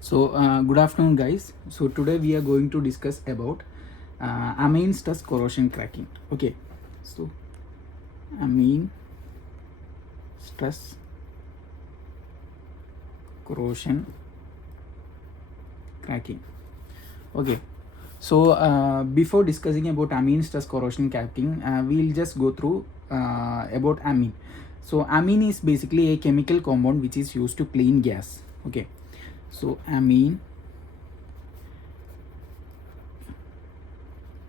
Good afternoon, guys. So today we are going to discuss about amine stress corrosion cracking. Okay, so amine stress corrosion cracking. Okay, before discussing about amine stress corrosion cracking, we'll just go through about amine. So amine is basically a chemical compound which is used to clean gas. Okay, so amine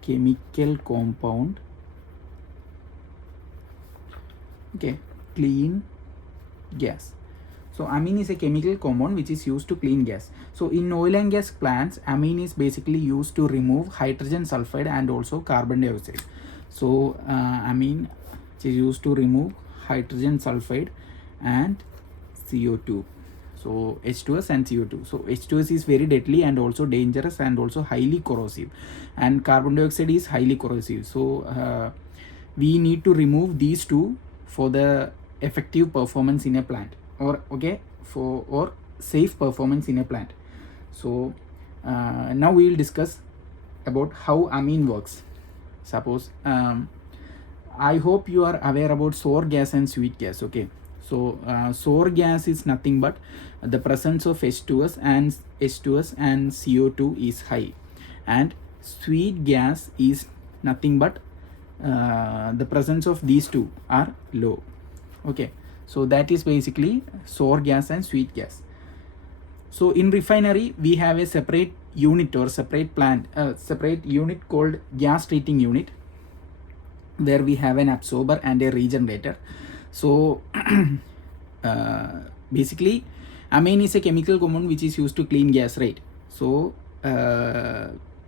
chemical compound, okay, clean gas. So amine is a chemical compound which is used to clean gas. So in oil and gas plants, amine is basically used to remove hydrogen sulfide and also carbon dioxide. So amine is used to remove hydrogen sulfide and CO2. So H2S and CO2. So H2S is very deadly and also dangerous and also highly corrosive, and carbon dioxide is highly corrosive. So we need to remove these two for the effective performance in a plant, or safe performance in a plant. So now we will discuss about how amine works. Suppose I hope you are aware about sour gas and sweet gas. Okay, so sour gas is nothing but the presence of H2S and CO2 is high, and sweet gas is nothing but the presence of these two are low. Okay, so that is basically sour gas and sweet gas. So in refinery we have a separate unit or separate plant, separate unit called gas treating unit, where we have an absorber and a regenerator. So basically amine is a chemical compound which is used to clean gas, right? So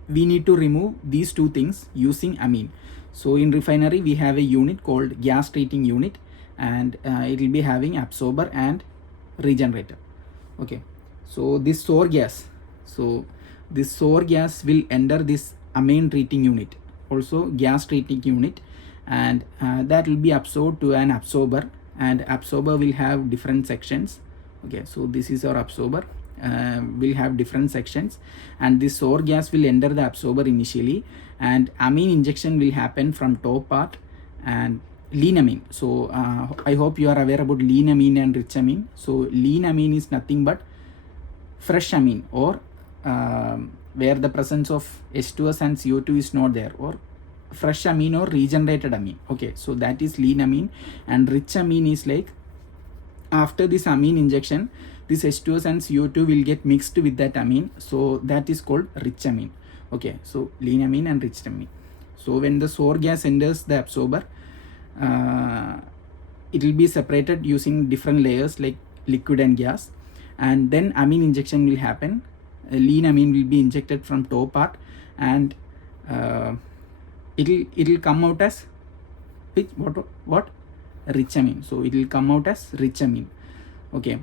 we need to remove these two things using amine. So in refinery we have a unit called gas treating unit, and it will be having absorber and regenerator. Okay, so this sour gas will enter this amine treating unit, also gas treating unit, and that will be absorbed to an absorber, and absorber will have different sections. Okay, so this is our absorber, will have different sections, and this sour gas will enter the absorber initially, and amine injection will happen from top part, and lean amine. So I hope you are aware about lean amine and rich amine. So lean amine is nothing but fresh amine, or where the presence of H2S and CO2 is not there, or fresh amine or regenerated amine. Okay, so that is lean amine, and rich amine is like after this amine injection, this H2S and CO2 will get mixed with that amine, so that is called rich amine. Okay, so lean amine and rich amine. So when the sour gas enters the absorber, it will be separated using different layers like liquid and gas, and then amine injection will happen. Lean amine will be injected from top part, and it will come out as what rich amine. So it will come out as rich amine. Okay,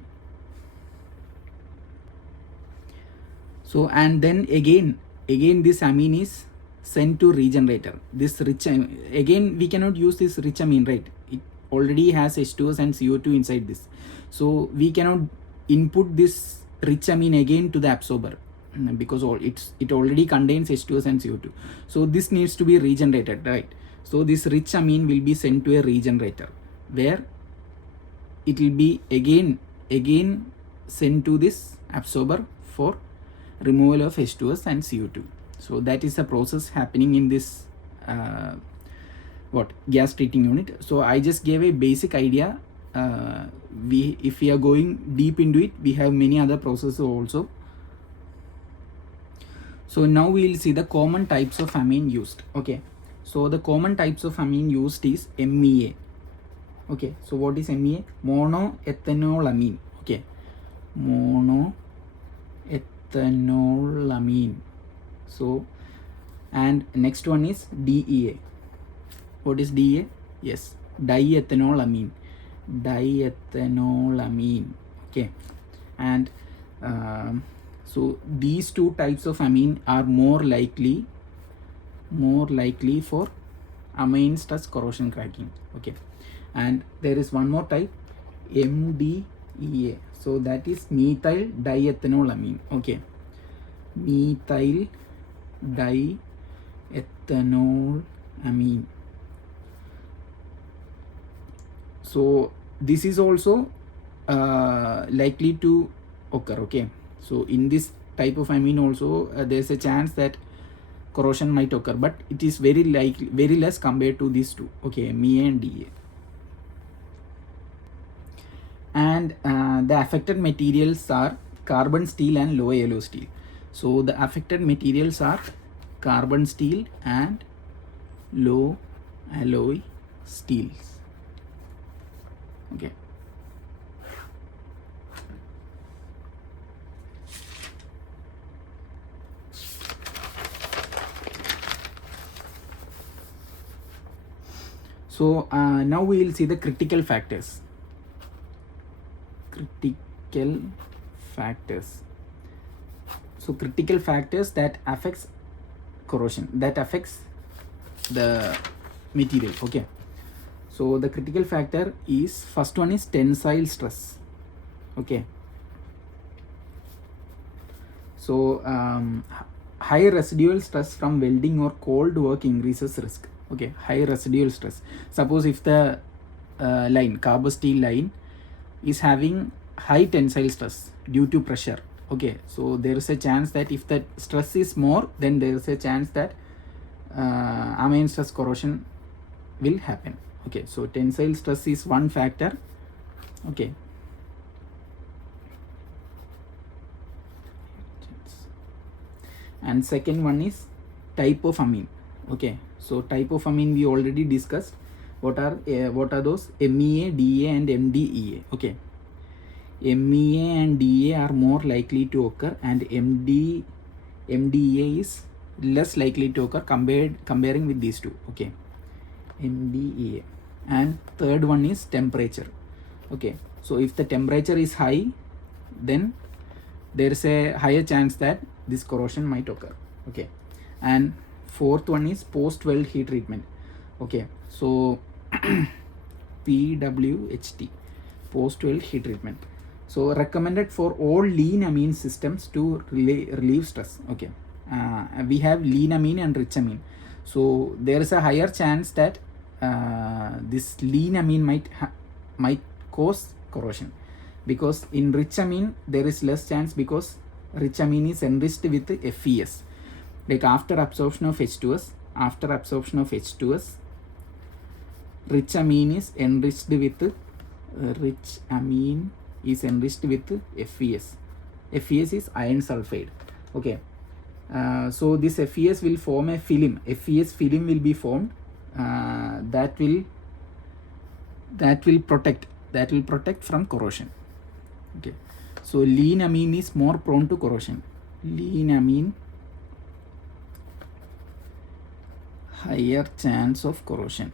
so and then again this amine is sent to regenerator. This rich amine, again we cannot use this rich amine, right? It already has H2S and CO2 inside this, so we cannot input this rich amine again to the absorber, because it already contains H2S and CO2. So this needs to be regenerated, right? So this rich amine will be sent to a regenerator, where it will be again sent to this absorber for removal of H2S and CO2. So that is the process happening in this gas treating unit. So I just gave a basic idea. If we are going deep into it, we have many other processes also. So now we will see the common types of amine used. Okay, so the common types of amine used is MEA. Okay, so what is MEA? Monoethanolamine. Okay, monoethanolamine. So, and next one is DEA. What is DEA? Yes, diethanolamine. Okay, and so these two types of amine are more likely for amine stress corrosion cracking. Okay, and there is one more type, MDE. EA. So that is methyl diethanolamine. Okay, methyl diethanolamine. So this is also likely to occur. Okay, so in this type of amine also there's a chance that corrosion might occur, but it is very less compared to these two. Okay, Me and DA. And the affected materials are carbon steel and low yellow steel. So the affected materials are carbon steel and low alloy steels. Okay. So now we will see the critical factors. So critical factors that affects corrosion, that affects the material. Okay, so the critical factor is, first one is tensile stress. Okay, so high residual stress from welding or cold work increases risk. Okay, high residual stress. Suppose if the carbon steel line is having high tensile stress due to pressure. Okay, so there is a chance that if the stress is more, then there is a chance that amine stress corrosion will happen. Okay, so tensile stress is one factor. Okay, and second one is type of amine. Okay, so type of amine we already discussed. What are those? MEA, DA and MDEA. Okay, MEA and DA are more likely to occur, and MDEA is less likely to occur comparing with these two. Okay, MDEA. And third one is temperature. Okay, so if the temperature is high, then there is a higher chance that this corrosion might occur. Okay, and fourth one is post weld heat treatment. Okay, so PWHT, post weld heat treatment. So recommended for all lean amine systems to relieve stress. Okay, we have lean amine and rich amine. So there is a higher chance that this lean amine might cause corrosion, because in rich amine there is less chance, because rich amine is enriched with FES. Like after absorption of H2S, rich amine is enriched with FES. FES is iron sulfide. Okay, so this FES will form a film. FES film will be formed that will protect from corrosion. Okay, so lean amine is more prone to corrosion. Lean amine, higher chance of corrosion.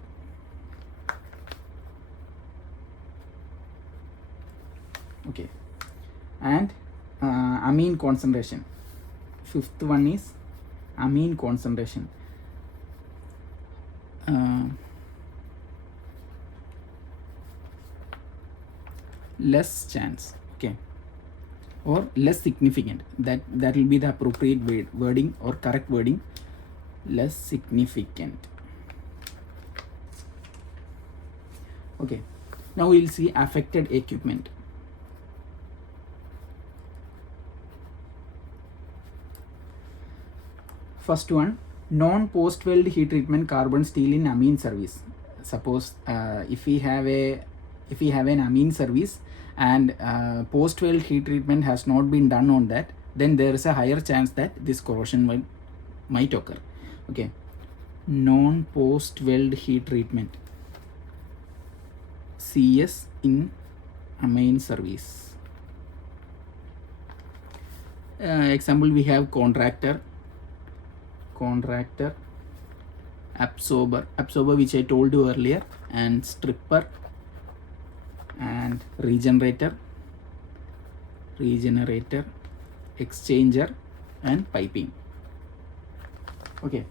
Okay, and amine concentration. Fifth one is amine concentration. Less chance. Okay, or less significant. That will be the appropriate wording or correct wording. Less significant. Okay, now we will see affected equipment. First one, non-post weld heat treatment carbon steel in amine service. Suppose if we have an amine service and post weld heat treatment has not been done on that, then there is a higher chance that this corrosion might occur. Okay, non-post weld heat treatment, CS in amine service. Example, we have contractor, absorber which I told you earlier, and stripper, and regenerator, exchanger, and piping. Okay,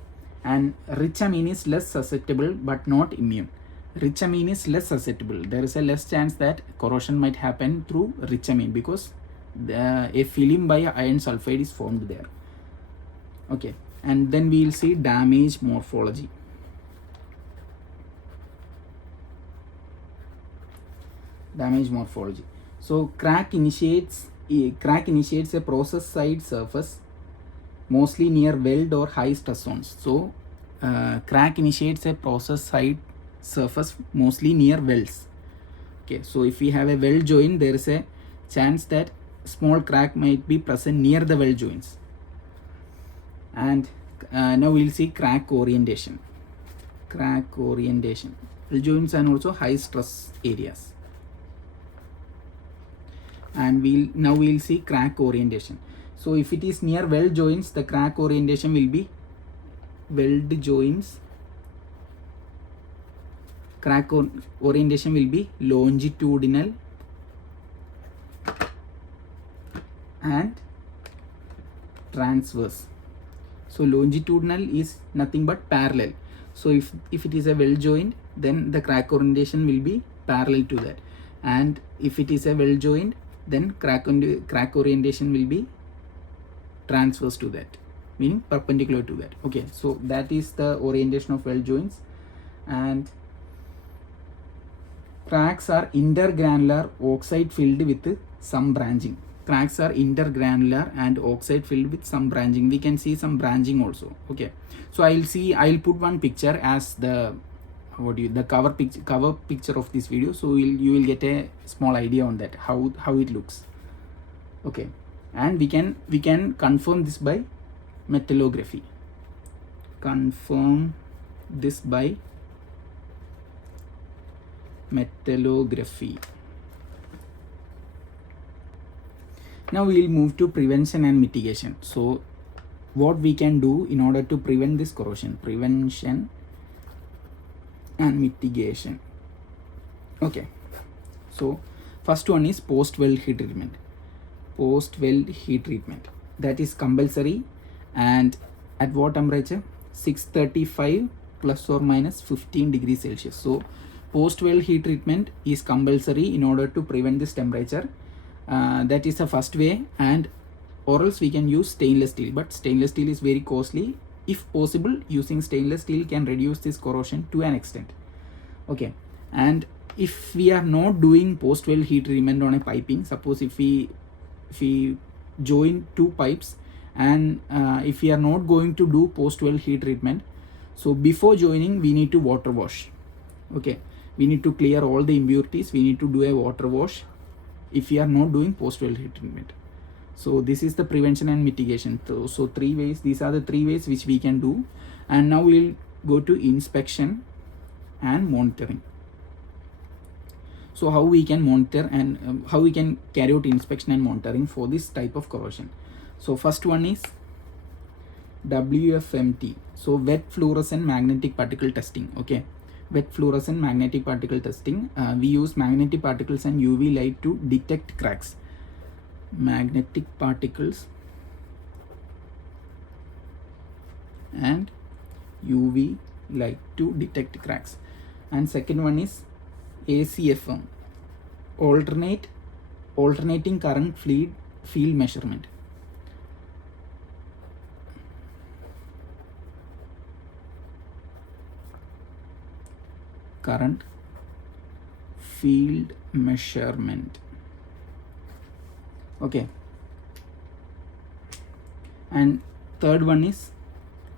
and rich amine is less susceptible but not immune. Rich amine is less susceptible. There is a less chance that corrosion might happen through rich amine because a film by iron sulfide is formed there. Okay, and then we will see damage morphology. Damage morphology. So crack initiates a process side surface mostly near weld or high stress zones. So crack initiates a process side surface mostly near welds. Okay, so if we have a weld joint, there is a chance that small crack might be present near the weld joints. And now we'll see crack orientation. Weld joints and also high stress areas. And we'll see crack orientation. So if it is near weld joints, the crack orientation will be weld joints. Crack orientation will be longitudinal and transverse. So longitudinal is nothing but parallel. So if it is a weld joint, then the crack orientation will be parallel to that. And if it is a weld joint, then crack orientation will be transverse to that, meaning perpendicular to that. Okay, so that is the orientation of weld joints. And cracks are intergranular oxide filled with some branching. Cracks are intergranular and oxide filled with some branching. We can see some branching also. Okay, so I'll put one picture as the cover picture of this video, so you will get a small idea on that how it looks. Okay, and we can confirm this by metallography. Confirm this by metallography. Now we will move to prevention and mitigation. So what we can do in order to prevent this corrosion? Prevention and mitigation. Okay, so first one is post-weld heat treatment. Post-weld heat treatment, that is compulsory, and at what temperature? 635 plus or minus 15 degrees Celsius. So post-weld heat treatment is compulsory in order to prevent this temperature. That is the first way, and or else we can use stainless steel, but stainless steel is very costly. If possible, using stainless steel can reduce this corrosion to an extent. Okay, and if we are not doing post-weld heat treatment on a piping, suppose if we join two pipes, and if we are not going to do post-weld heat treatment, so before joining we need to water wash. Okay, we need to clear all the impurities. We need to do a water wash if we are not doing post-weld heat treatment. So this is the prevention and mitigation. So three ways, these are the three ways which we can do. And now we'll go to inspection and monitoring. So how we can monitor and how we can carry out inspection and monitoring for this type of corrosion. So first one is WFMT, so wet fluorescent magnetic particle testing. Okay, wet fluorescent magnetic particle testing. We use magnetic particles and UV light to detect cracks. Magnetic particles and UV light to detect cracks. And second one is ACFM, alternating current field measurement. Current field measurement. Okay, and third one is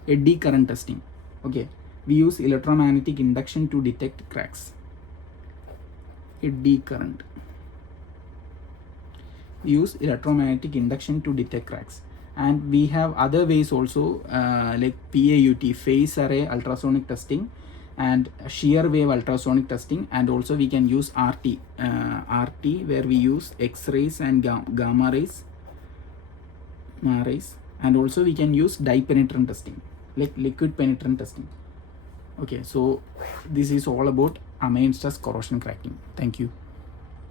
eddy current testing. Okay, we use electromagnetic induction to detect cracks. Eddy current, we use electromagnetic induction to detect cracks. And we have other ways also, like PAUT, phase array ultrasonic testing, and shear wave ultrasonic testing, and also we can use RT, where we use X-rays and gamma rays, and also we can use dye penetrant testing, like liquid penetrant testing. Okay, so this is all about amine stress corrosion cracking. Thank you.